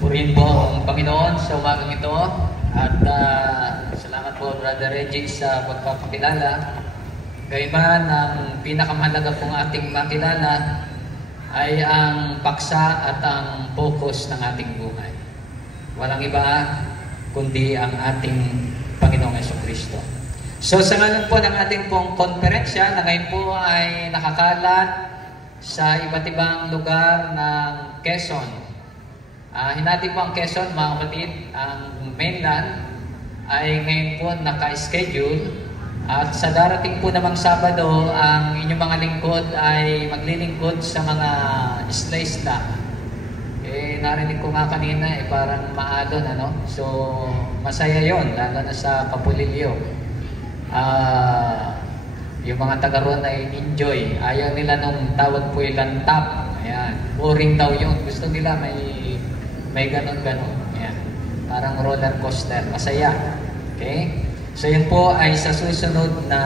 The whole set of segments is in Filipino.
Purihin po ang Panginoon sa umagang ito at salamat po Brother Reggie sa pagpapakilala. Gayman, ang pinakamahalaga pong ating makilala ay ang paksa at ang focus ng ating buhay. Walang iba kundi ang ating Panginoong Jesucristo. So sa ngalan po ng ating pong konferensya na ngayon po ay nakakalat sa iba't ibang lugar ng Quezon. Hinati po ang Quezon, mga kapatid. Ang mainland ay ngayon po naka-schedule. At sa darating po namang Sabado, ang inyong mga lingkod ay maglilingkod sa mga isla-isla. Narinig ko nga kanina, parang maalon, ano? So, masaya yon, lalo na sa Kapulilyo. Yung mga taga roon ay enjoy. Ayaw nila nung tawag po yung lantap. Ayan. Boring daw yun. Gusto nila may ganon-ganon. Ayan. Parang roller coaster. Masaya. Okay? So yun po ay sa susunod na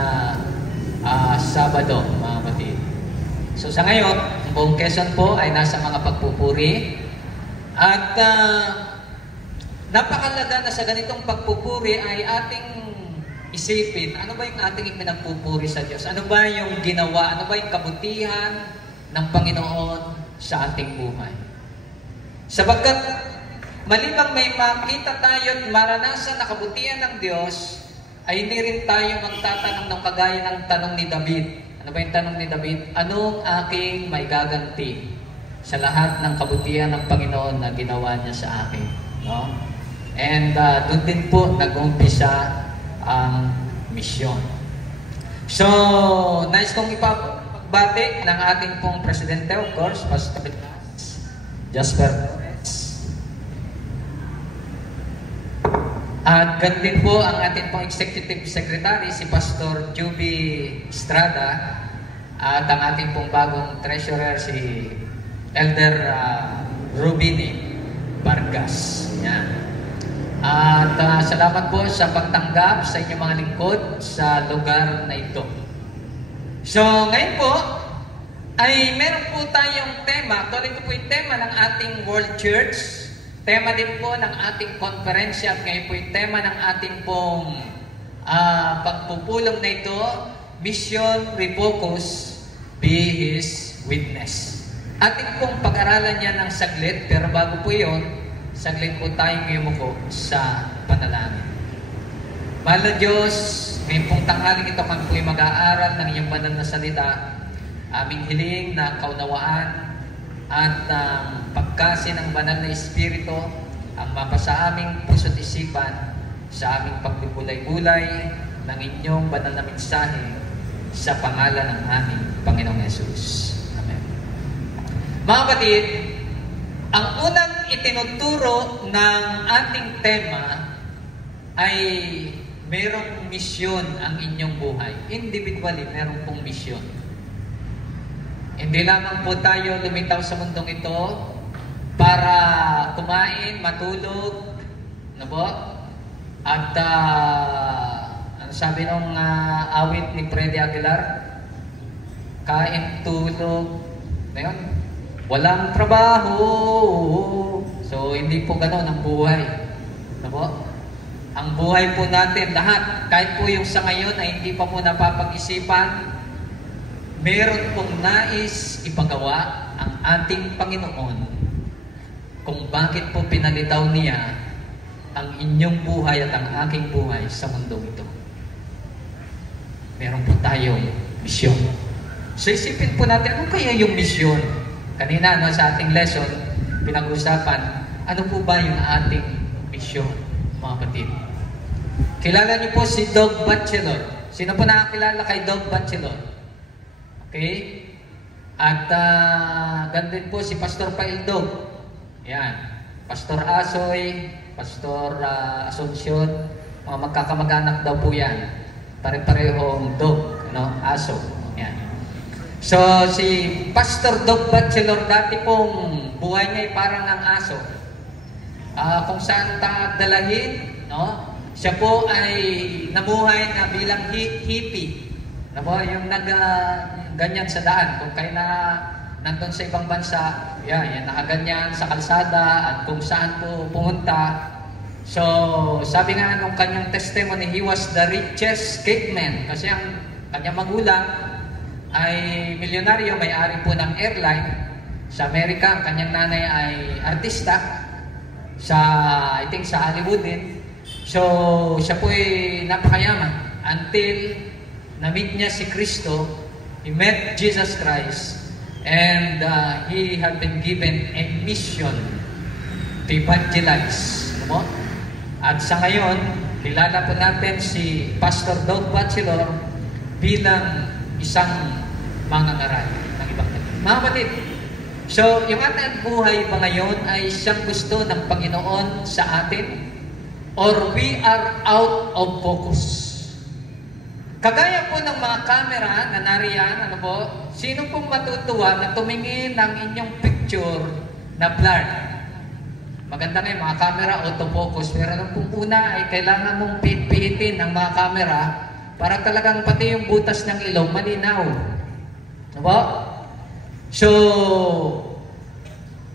Sabado, mga kapatid. So sa ngayon, ang buong Quezon po ay nasa mga pagpupuri. At napakalaga na sa ganitong pagpupuri ay ating isipin, ano ba yung ating ipinagpupuri sa Diyos? Ano ba yung ginawa? Ano ba yung kabutihan ng Panginoon sa ating buhay? Sapagkat malibang may makita tayo at maranasan na kabutihan ng Diyos, ay hindi rin tayo magtatanong ng kagaya ng tanong ni David. Ano ba yung tanong ni David? Anong aking may gaganti sa lahat ng kabutihan ng Panginoon na ginawa niya sa akin? No? And doon din po nag-umpisa ang misyon. So, nice kong ipagbati ng ating pong presidente, of course, Pastor Jasper Torres. At ganun din po ang ating pong executive secretary, si Pastor Juby Estrada, at ang ating pong bagong treasurer, si Elder Rubini Vargas. Yan. At salamat po sa pagtanggap sa inyong mga lingkod sa lugar na ito. So, ngayon po, ay meron po tayong tema. Actually, ito po yung tema ng ating World Church. Tema din po ng ating konferensya. At ngayon po yung tema ng ating pong pagpupulong na ito, Mission, Refocus, Be His Witness. Ating pong pag-aralan niya ng saglit, pero bago po yun, saglit po tayong yumuko sa panalangin. Mahal na Diyos, ngayon pong tanghaling ito kami po'y mag-aaral ng iyong banal na salita. Aming hiling na kaunawaan at pagkasi ng banal na Espiritu ang mapasa aming puso't isipan sa aming pagbubulay-bulay ng inyong banal na mensahe sa pangalan ng aming Panginoong Yesus. Amen. Mga kapatid, ang unang itinuturo ng ating tema ay merong misyon ang inyong buhay. Individually, merong pong misyon. Hindi lamang po tayo lumitaw sa mundong ito para kumain, matulog, ano po? At ano sabi nung awit ni Freddy Aguilar? Kain, tulog, ngayon, walang trabaho. So, hindi po gano'n ang buhay. Ano po? Ang buhay po natin, lahat, kahit po yung sa ngayon ay hindi pa po napapag-isipan, meron pong nais ipagawa ang ating Panginoon kung bakit po pinalitaw niya ang inyong buhay at ang aking buhay sa mundong ito. Meron po tayong misyon. So, isipin po natin, ano kaya yung misyon? Kanina, no, sa ating lesson, pinag-usapan, ano po ba yung ating misyon, mga kapatid? Kilala niyo po si Doug Batchelor. Sino po nakakilala kay Doug Batchelor? Okay? At gandun po si Pastor Paildog. Yan. Pastor Asoy, Pastor Asuncion, mga magkakamag-anak daw po yan. Pare-parehong Dog, no? Aso. Yan. So, si Pastor Doug Batchelor, dati pong buhay niya ay parang ng aso. Kung saan dalahin, no? Siya po ay nabuhay na bilang hippie. Ano po? Yung ganyan sa daan. Kung kayo nandun sa ibang bansa, yan nakaganyan sa kalsada at kung saan po pumunta. So, sabi nga nung kanyang testimony, he was the richest caveman kasi ang kanyang magulang ay milyonaryo, may-ari po ng airline sa Amerika. Ang kanyang nanay ay artista I think sa Hollywood din. So, siya po ay napakayaman until na-meet niya si Kristo. He met Jesus Christ and he had been given a mission to evangelize. Ano? At sa ngayon, kilala po natin si Pastor Doug Batchelor bilang isang mangangaral ng ibang bansa. Mga kapatid, so yung ating buhay ba ngayon ay siyang gusto ng Panginoon sa atin? Or we are out of focus? Kagaya po ng mga camera na nariyan, ano po, sino pong matutuwa na tumingin ng inyong picture na blurred? Maganda nga yung mga camera, autofocus. Pero nung pong una ay kailangan mong pihitin ng mga camera para talagang pati yung butas ng ilong malinaw. Diba? So,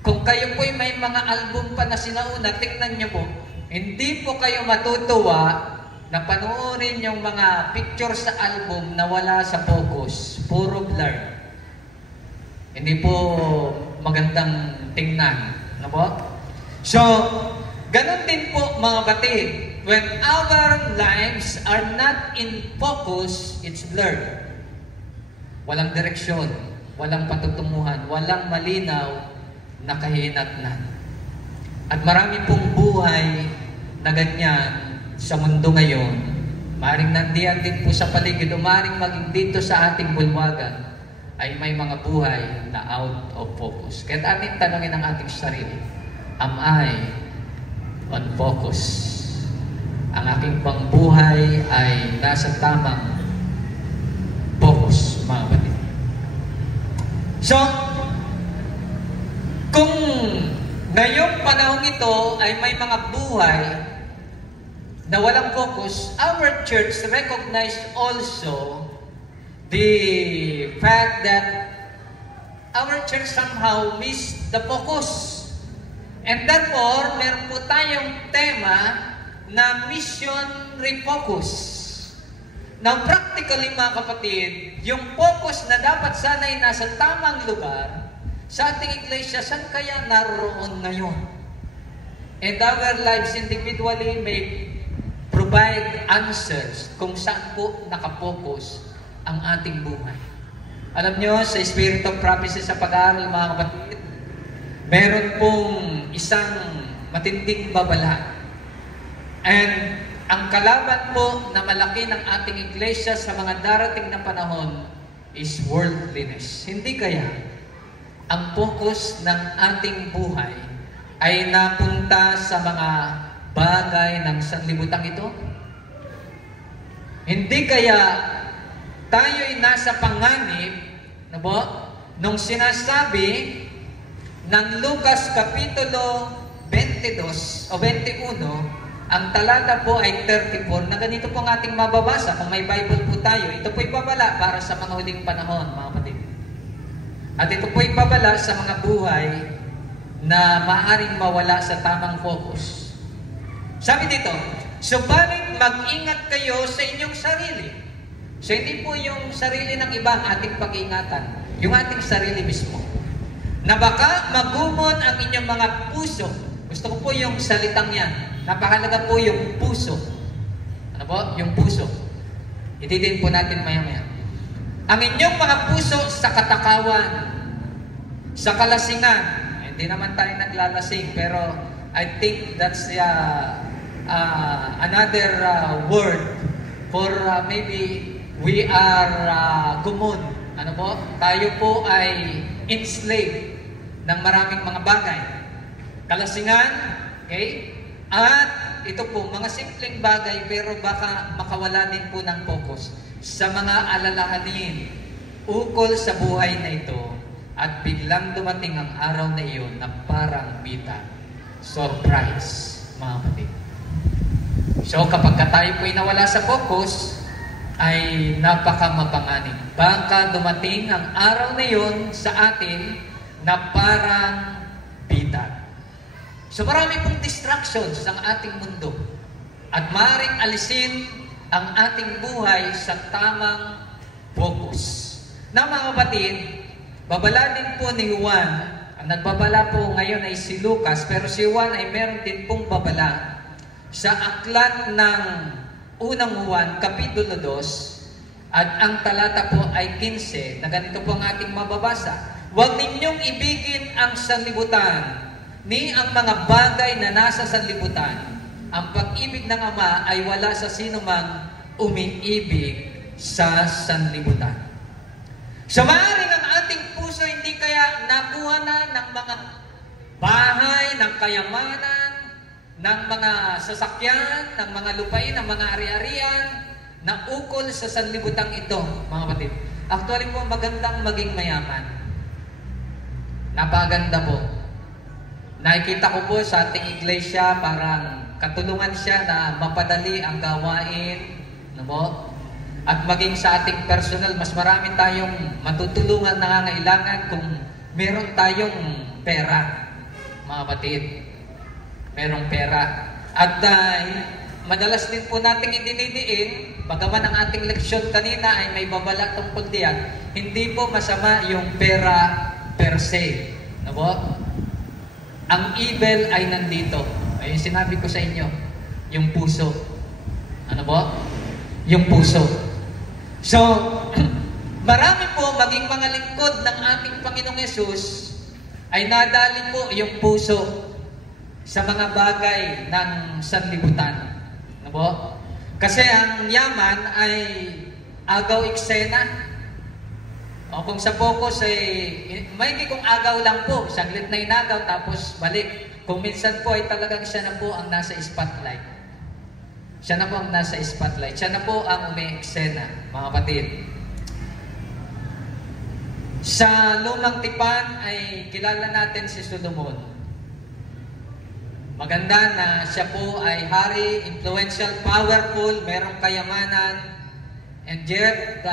kung kayo po may mga album pa na sinauna, tingnan nyo po, hindi po kayo matutuwa na panoorin yung mga picture sa album na wala sa focus. Puro blur. Hindi po magandang tingnan. Ano po? So, ganun din po mga batid. When our lives are not in focus, it's blurred. Walang direksyon, walang patutunguhan, walang malinaw na kahinatnan. At marami pong buhay na ganyan sa mundo ngayon. Maring nandiyan din po sa paligid o maring maging dito sa ating bulwagan ay may mga buhay na out of focus. Kaya ating tanongin ang ating sarili, am I on focus? Ang aking pangbuhay ay nasa tamang focus, mga kapatid. So, kung ngayong panahon ito ay may mga buhay na walang focus, our church recognize also the fact that our church somehow missed the focus. And therefore, meron po tayong tema na mission refocus. Now, practically mga kapatid, yung focus na dapat sana'y nasa tamang lugar sa ating iglesia, saan kaya naroon ngayon? And our lives individually may provide answers kung saan po nakapokus ang ating buhay. Alam nyo, sa Spirit of Prophecy sa pag-aaral mga kapatid, meron pong isang matinding babala. And ang kalaban po na malaki ng ating iglesia sa mga darating na panahon is worldliness. Hindi kaya ang focus ng ating buhay ay napunta sa mga bagay ng sanlibutan ito? Hindi kaya tayo'y nasa panganib, na po, nung sinasabi ng Lucas Kapitulo 22 o 21, ang talata po ay 34, na ganito po ang ating mababasa. Kung may Bible po tayo, ito po'y babala para sa mga huling panahon, mga kapatid. At ito po'y babala sa mga buhay na maaaring mawala sa tamang focus. Sabi dito, subalit mag-ingat kayo sa inyong sarili. So hindi po yung sarili ng iba ang ating pag-iingatan, yung ating sarili mismo. Na baka magumon ang inyong mga puso. Gusto ko po yung salitang yan. Napakalaga po yung puso. Ano po? Yung puso. Ititin po natin maya-maya. Ang inyong mga puso sa katakawan, sa kalasingan. Hindi naman tayo naglalasing, pero I think that's another word for maybe we are gumon. Ano po? Tayo po ay enslaved ng maraming mga bagay. Kalasingan, okay? At ito po, mga simpleng bagay pero baka makawala din po ng focus sa mga alalahanin ukol sa buhay na ito at biglang dumating ang araw na iyon na parang bita. Surprise, mga kapatid. So kapag tayo po'y nawala sa focus, ay napakamapanganib. Baka dumating ang araw na yon sa atin na parang bitat. So marami pong distractions sa ating mundo at maaaring alisin ang ating buhay sa tamang focus. Na mga kapatid, babala din po ni Juan, ang nagbabala po ngayon ay si Lucas, pero si Juan ay meron din pong babala sa aklat ng unang Juan, Kapitulo 2, at ang talata po ay 15, na ganito po ang ating mababasa. Huwag ninyong ibigin ang sanlibutan, ni ang mga bagay na nasa sanlibutan. Ang pag-ibig ng Ama ay wala sa sinumang umiibig sa sanlibutan. So maaaring ang ating puso hindi kaya nakuha na ng mga bahay, ng kayamanan, ng mga sasakyan, ng mga lupain, ng mga ari-arian na ukol sa sanlibutang ito, mga kapatid. Actually po, magandang maging mayaman. Napaganda po. Nakikita ko po sa ating iglesia, parang katulungan siya na mapadali ang gawain, no po? At maging sa ating personal, mas marami tayong matutulungan na nangangailangan kung meron tayong pera, mga kapatid. Merong pera. At madalas din po nating idinidiin, bagaman ang ating leksyon kanina ay may babala tungkol diyan, hindi po masama yung pera per se. No po? Ang evil ay nandito. Ay sinabi ko sa inyo, yung puso. Ano po? Yung puso. So, marami po maging mga lingkod ng ating Panginoong Yesus ay nadali po yung puso sa mga bagay ng sanlibutan. Ano po? Kasi ang yaman ay agaw eksena. O kung sa focus ay may kung agaw lang po, saglit na inagaw tapos balik. Kung minsan po ay talagang siya na po ang nasa spotlight. Siya na po ang nasa spotlight. Siya na po ang umi-eksena, mga kapatid. Sa lumang tipan ay kilala natin si Solomon. Maganda na siya po ay hari, influential, powerful, merong kayamanan, and yet,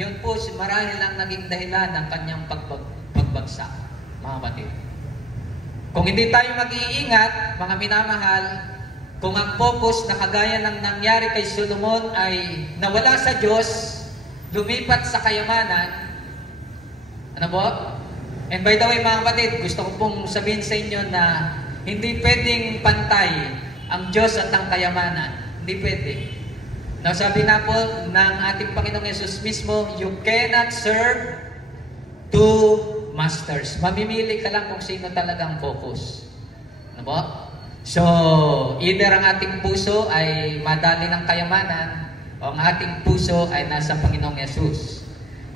yun po marahil ang naging dahilan ng kanyang pagbagsak, mga kapatid. Kung hindi tayo mag-iingat, mga minamahal, kung ang focus na kagaya ng nangyari kay Solomon ay nawala sa Diyos, lumipat sa kayamanan, ano po? And by the way, mga kapatid, gusto ko pong sabihin sa inyo na hindi pwedeng pantay ang Diyos at ang kayamanan. Hindi pwede. Now, sabi na po ng ating Panginoong Yesus mismo, you cannot serve two masters. Mamimili ka lang kung sino talagang focus. Ano po? So, either ang ating puso ay madali ng kayamanan o ang ating puso ay nasa Panginoong Yesus.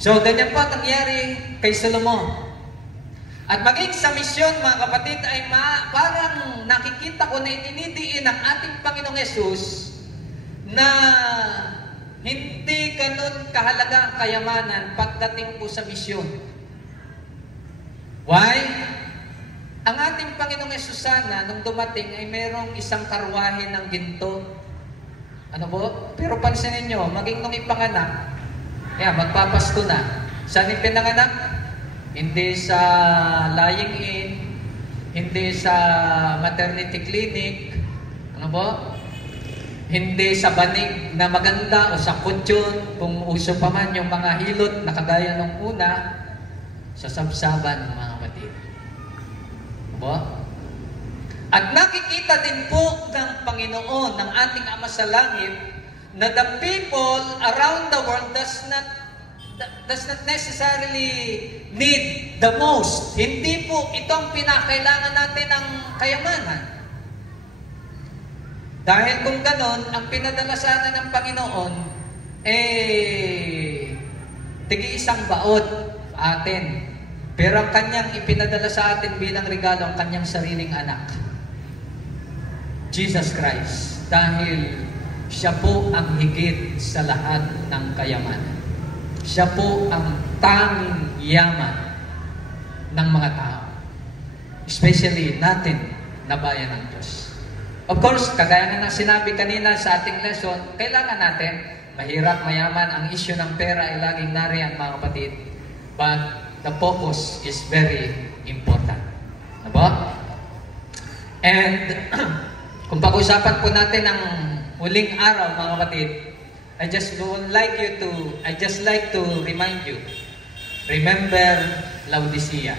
So, ganyan po ang nangyari kay Solomon. At maging sa misyon, mga kapatid, ay parang nakikita ko na itinidiin ang ating Panginoong Yesus na hindi ganun kahalaga ang kayamanan pagdating po sa misyon. Why? Ang ating Panginoong Yesus sana, nung dumating, ay merong isang karwahe ng ginto. Ano po? Pero pansinin nyo, maging nung ipanganak, magpapasko na. Saan ipinanganak? Hindi sa lying in, hindi sa maternity clinic, ano po? Hindi sa banig na maganda o sa kutsyon, kung uso pa man yung mga hilot na kagaya nung una, sa sabsaban, mga kapatid. Ano po? At nakikita din po ng Panginoon, ng ating Ama sa Langit, na the people around the world does not necessarily need the most. Hindi po itong pinakailangan natin ng kayamanan. Dahil kung ganon, ang pinadala sana ng Panginoon, tigi-isang baod sa atin. Pero ang kanyang ipinadala sa atin bilang regalo, ang kanyang sariling anak. Jesus Christ. Dahil siya po ang higit sa lahat ng kayamanan. Siya po ang tanging yaman ng mga tao. Especially natin na bayan ng Diyos. Of course, kagaya nga ng sinabi kanina sa ating lesson, kailangan natin mahirap, mayaman, ang issue ng pera ay laging nariyan mga kapatid. But the focus is very important. Diba? And kung pag-usapan po natin ang huling araw mga kapatid, I just like to remind you, remember Laodicea.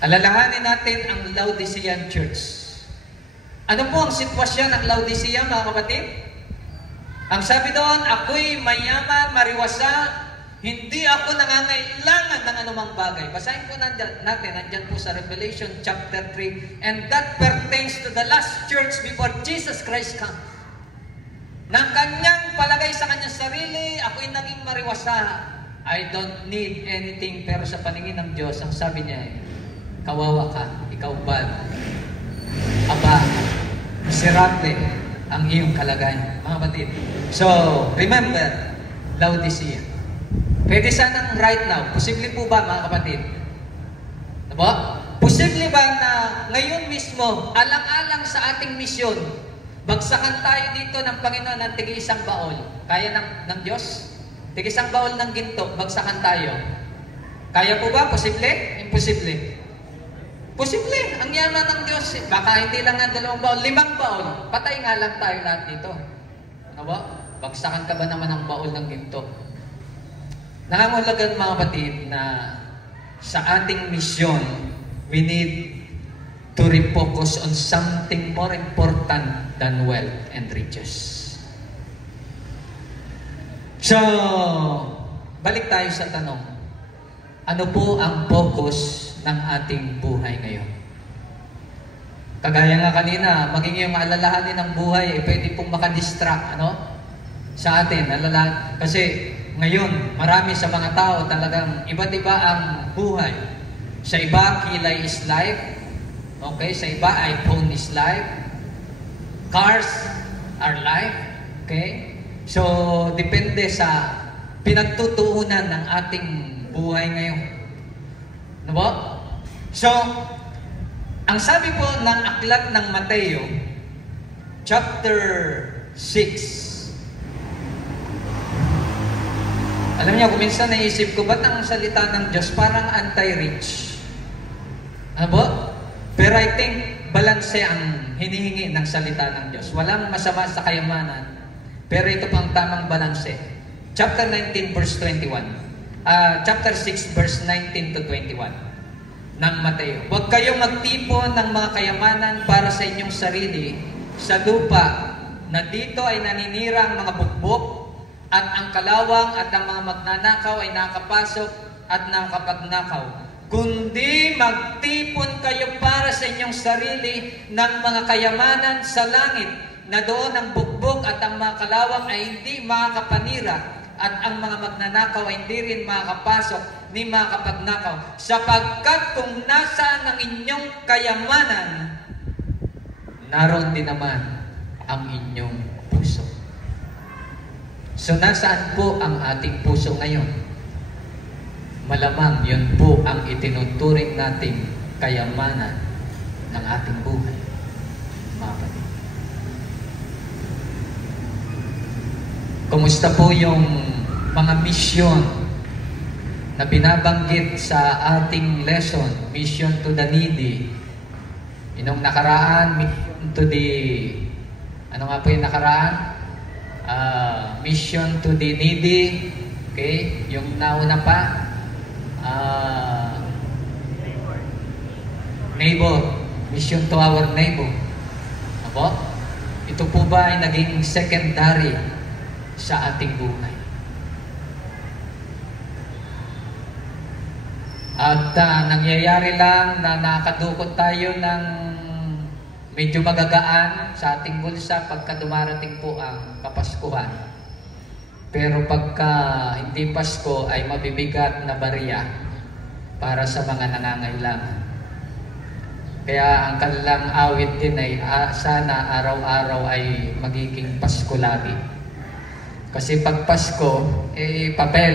Alalahanin natin ang Laodicean Church. Ano po ang sitwasyon ng Laodicea mga kapatid? Ang sabi doon, ako'y mayaman, mariwasa, hindi ako nangangailangan ng anumang bagay. Basahin po natin, nandyan po sa Revelation chapter 3, and that pertains to the last church before Jesus Christ comes. Nang kanyang palagay sa kanyang sarili, ako'y naging mariwasa. I don't need anything, pero sa paningin ng Diyos, ang sabi niya, kawawa ka, ikaw bad. Aba, miserable ang iyong kalagayan, mga kapatid. So, remember, Laodicea. Pwede sanang right now. Posible po ba, mga kapatid? Diba? Posible ba na ngayon mismo, alang-alang sa ating misyon, bagsakan tayo dito ng Panginoon ng tig-isang baol? Kaya ng Diyos? Tig-isang baol ng ginto, bagsakan tayo. Kaya po ba? Posible? Imposible. Posible. Ang yaman ng Diyos. Baka hindi lang ng 2 baol, 5 baol. Patay nga lang tayo lahat dito. Ano ba? Bagsakan ka ba naman ng baol ng ginto? Nangangahulugan mga kapatid na sa ating misyon, we need to refocus on something more important than wealth and riches. So, balik tayo sa tanong. Ano po ang focus ng ating buhay ngayon? Kagaya nga kanina, maging yung alalahanin ng buhay, pwede pong makadistract, sa atin. Kasi ngayon, marami sa mga tao talagang iba't iba ang buhay. Sa iba, kilay is life. Okay? Sa iba, iPhone is life. Cars are life. Okay? So, depende sa pinagtutuunan ng ating buhay ngayon. Ano ba? So, ang sabi po ng aklat ng Mateo, chapter 6. Alam niyo, kuminsan naisip ko, ba't ang salita ng Diyos parang anti-rich? Ano ba? Pero I think, balanse ang hinihingi ng salita ng Diyos. Walang masama sa kayamanan. Pero ito pang tamang balanse. Chapter 19, verse 21. Chapter 6, verse 19 to 21 ng Mateo. Huwag kayong magtipon ng mga kayamanan para sa inyong sarili sa lupa na dito ay naninira ang mga bukbok at ang kalawang at ang mga magnanakaw ay nakapasok at nakapagnakaw. Kundi magtipon kayo para sa inyong sarili ng mga kayamanan sa langit na doon ang bukbok at ang mga kalawang ay hindi makakapanira at ang mga magnanakaw ay hindi rin makakapasok ni makapagnakaw. Sapagkat kung nasaan ang inyong kayamanan, naroon din naman ang inyong puso. So nasaan po ang ating puso ngayon? Malamang yun po ang itinuturing nating kayamanan ng ating buhay. Mga kapatid. Kumusta po yung mga misyon na binabanggit sa ating lesson? Mission to the needy. Inong nakaraan, mission to the... Ano nga po yung nakaraan? Mission to the needy. Okay? Yung nauna pa, neighbor. Mission to our neighbor. Apo? Ito po ba ay naging secondary sa ating buhay? At nangyayari lang na nakadukot tayo ng medyo magagaan sa ating bulsa pagka dumarating po ang Kapaskuhan. Pero pagka hindi Pasko ay mabibigat na barya para sa mga nangangailangan. Kaya ang kanilang awit din ay sana araw-araw ay magiging Pasko lagi. Kasi pag Pasko, papel.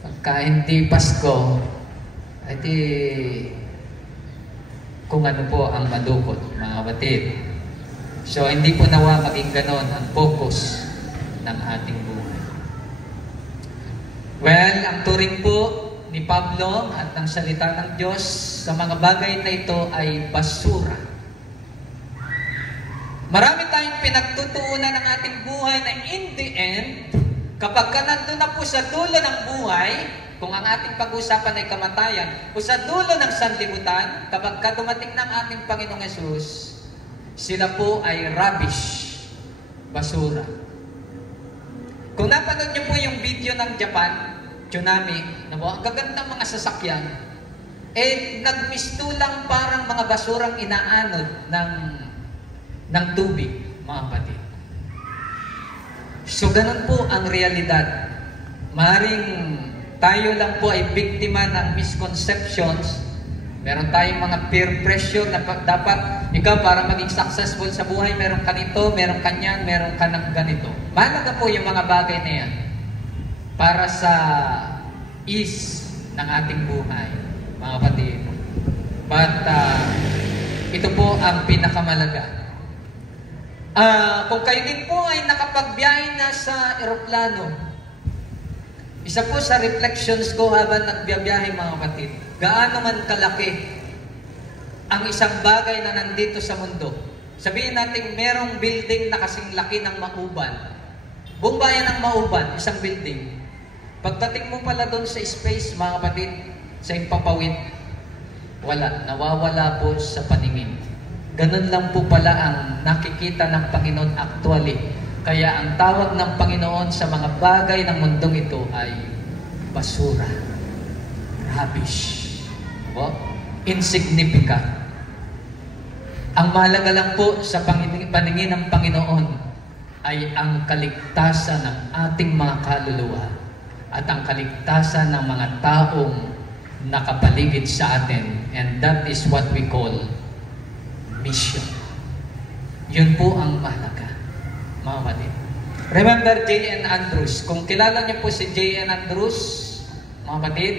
Pagka hindi Pasko, kung ano po ang madukot, mga kapatid. So, hindi po nawa maging ganon ang focus ng ating buhay. Well, ang turing po ni Pablo at ng salita ng Diyos sa mga bagay na ito ay basura. Marami tayong pinagtutuunan ng ating buhay na in the end, kapag ka nandun na po sa dulo ng buhay, kung ang ating pag-usapan ay kamatayan, o sa dulo ng sanlibutan, kapag ka dumating ng ating Panginoong Yesus, sila po ay rubbish, basura. Kung napanood niyo po yung video ng Japan, tsunami, ang gagandang mga sasakyan, nagmistulang parang mga basurang inaanod ng tubig, mga kapatid. So, ganun po ang realidad. Maring tayo lang po ay biktima ng misconceptions. Meron tayong mga peer pressure na dapat ikaw para maging successful sa buhay, meron ka nito, meron ka niyan, meron ka ng ganito. Mahalaga po yung mga bagay na yan para sa ease ng ating buhay, mga kapatid. But ito po ang pinakamalaga. Kung kayo din po ay nakapagbiyahe na sa eroplano, isa po sa reflections ko habang nagbiyahe, mga kapatid, gaano man kalaki ang isang bagay na nandito sa mundo. Sabihin natin merong building na kasing laki ng Mauban. Buong bayan ng Mauban, isang building. Pagdating mo pala doon sa space, mga kapatid, sa impapawid, wala, nawawala po sa paningin. Ganun lang po pala ang nakikita ng Panginoon actually. Kaya ang tawag ng Panginoon sa mga bagay ng mundong ito ay basura, rubbish, insignificant. Ang mahalaga lang po sa paningin ng Panginoon ay ang kaligtasan ng ating mga kaluluwa at ang kaligtasan ng mga taong nakapaligid sa atin. And that is what we call mission. Yun po ang mahalaga, mga kapatid. Remember J.N. Andrews. Kung kilala niyo po si J.N. Andrews, mga kapatid,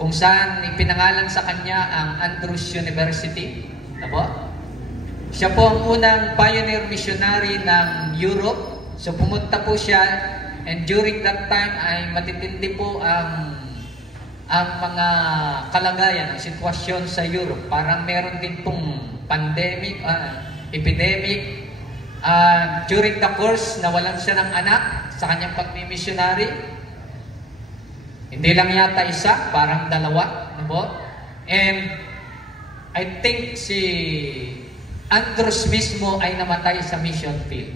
kung saan ipinangalan sa kanya ang Andrews University. Siya po ang unang pioneer missionary ng Europe. So pumunta po siya, and during that time ay matitindi po ang mga kalagayan, ang sitwasyon sa Europe. Parang meron din pong pandemic, epidemic. During the course, nawalan siya ng anak sa kanyang pagmi-missionary. Hindi lang yata isa, parang dalawa. And I think si Andrews mismo ay namatay sa mission field.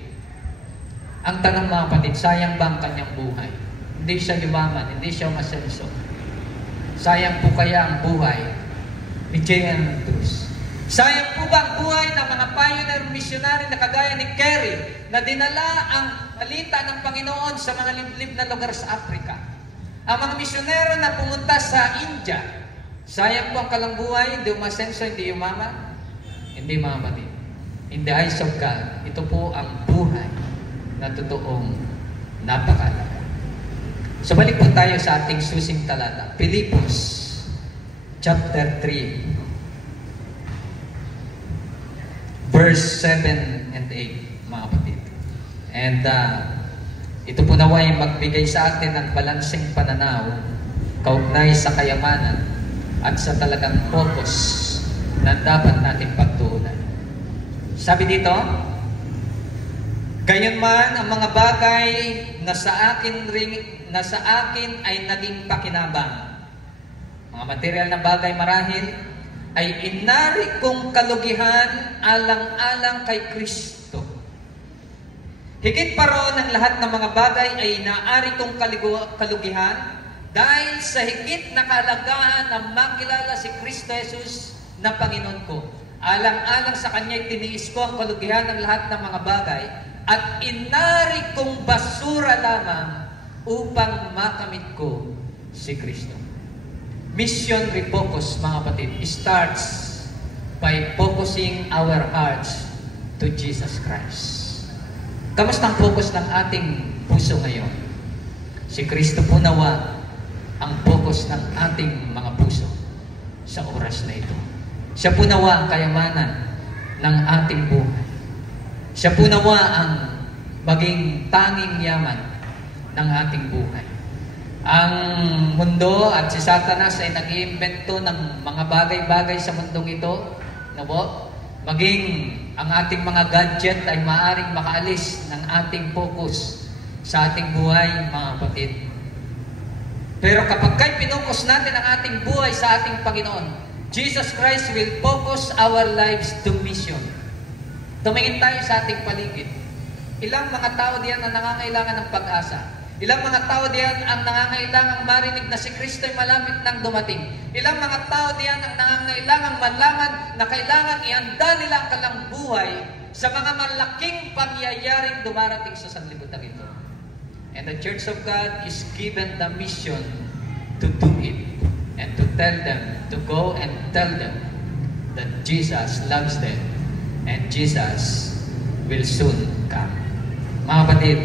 Ang tanong, mga kapatid, sayang ba ang kanyang buhay? Hindi siya yumaman, hindi siya masenso. Sayang po kaya ang buhay ni J.N. Andrews? Sayang po ba ang buhay ng mga pioneer missionary na kagaya ni Kerry na dinala ang balita ng Panginoon sa mga liblib na lugar sa Africa? Ang mga misyonero na pumunta sa India, sayang po ang kalang buhay, hindi umasenso, hindi umaman? Hindi, mga kapatid. In the eyes of God, ito po ang buhay na totoong napakalaga. So balik po tayo sa ating susing talata. Pilipos, chapter 3, verse 7 and 8, mga kapatid. And ito po naway magbigay sa atin ng balanseng pananaw, kaugnay sa kayamanan, at sa talagang focus na dapat natin pagtuunan. Sabi dito, gayunman ang mga bagay na sa akin ay naging pakinabang. Mga material na bagay marahil ay inari kong kalugihan alang-alang kay Kristo. Higit pa ron ang lahat ng mga bagay ay inaari kong kalugihan dahil sa higit na kahalagahan na makilala si Kristo Jesus na Panginoon ko. Alang-alang sa Kanya'y tiniis ko ang kalugihan ng lahat ng mga bagay at inari kong basura lamang upang makamit ko si Kristo. Mission refocus, mga kapatid, starts by focusing our hearts to Jesus Christ. Kamusta ang focus ng ating puso ngayon? Si Kristo po nawa ang focus ng ating mga puso sa oras na ito. Siya po nawa ang kayamanan ng ating buhay. Siya po nawa ang maging tanging yaman ng ating buhay. Ang mundo at si Satanas ay nag-iimbento ng mga bagay-bagay sa mundong ito, no po? Maging ang ating mga gadget ay maaring makaalis ng ating focus sa ating buhay, mga kapatid. Pero kapag kay pinukus natin ang ating buhay sa ating Panginoon, Jesus Christ will focus our lives to mission. Tumingin tayo sa ating paligid. Ilang mga tao diyan ang nangangailangan ng pag-asa. Ilang mga tao diyan ang nangangailangang marinig na si Kristo ay malapit nang dumating. Ilang mga tao diyan ang nangangailangang malaman na kailangang ihanda nila ang kanilang buhay sa mga malaking pangyayaring dumarating sa sanlibutan ito. And the Church of God is given the mission to do it and to tell them, to go and tell them that Jesus loves them and Jesus will soon come. Mga kapatid,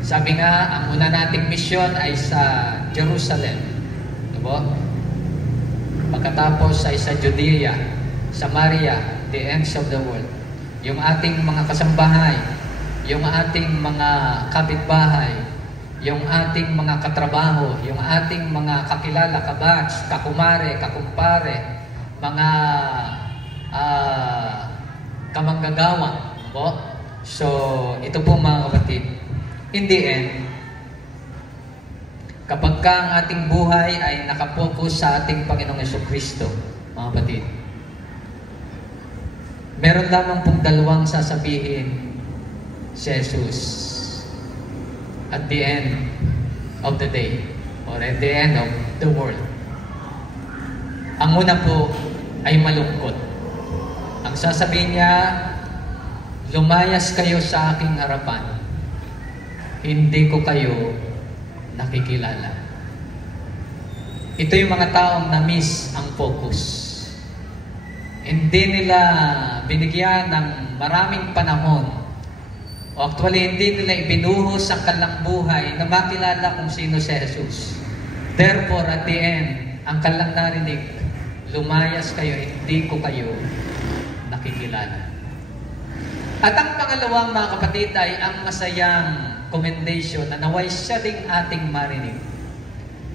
sabi nga, ang una nating mission ay sa Jerusalem. Diba? Pagkatapos ay sa Judea, Samaria, the ends of the world. Yung ating mga kasambahay, yung ating mga kapitbahay, yung ating mga katrabaho, yung ating mga kakilala, kabatch, kakumare, kakumpare, mga kamanggagawa. Diba? So, ito po mga kapatid. In the end, kapag ka ang ating buhay ay nakapokus sa ating Panginoong Jesucristo, mga kapatid, meron lamang pong dalawang sasabihin si Jesus at the end of the day or at the end of the world. Ang una po ay malungkot. Ang sasabihin niya, lumayas kayo sa aking harapan. Hindi ko kayo nakikilala. Ito yung mga taong na-miss ang focus. Hindi nila binigyan ng maraming panahon o actually hindi nila ibinuhos ang kanilang buhay na makilala kung sino si Jesus. Therefore, at the end, ang kanilang narinig, lumayas kayo, hindi ko kayo nakikilala. At ang pangalawang mga kapatid ay ang masayang commendation na naway siya ding ating marinig.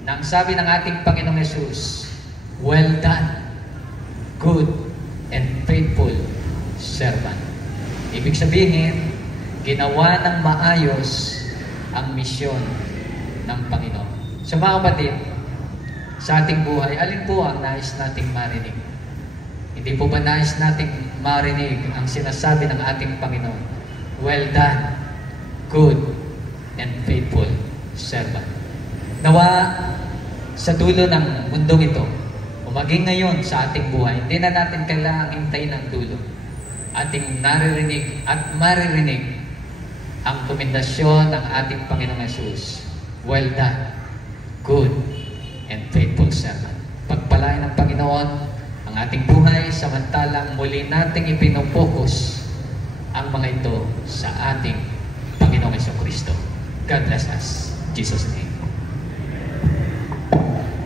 Nang sabi ng ating Panginoong Jesus, well done, good and faithful servant. Ibig sabihin, ginawa ng maayos ang misyon ng Panginoon. So mga kapatid, sa ating buhay, alin po ang nais nating marinig? Hindi po ba nais nating marinig ang sinasabi ng ating Panginoon? Well done, good and faithful servant. Nawa sa dulo ng mundong ito, o maging ngayon sa ating buhay, hindi na natin kailangang hintayin ang dulo. Ating naririnig at maririnig ang komendasyon ng ating Panginoong Jesus. Well done, good and faithful servant. Pagpalain ng Panginoon ang ating buhay, samantalang muli nating ipinopokus ang mga ito sa ating Panginoong Jesucristo. God bless us. Jesus' name.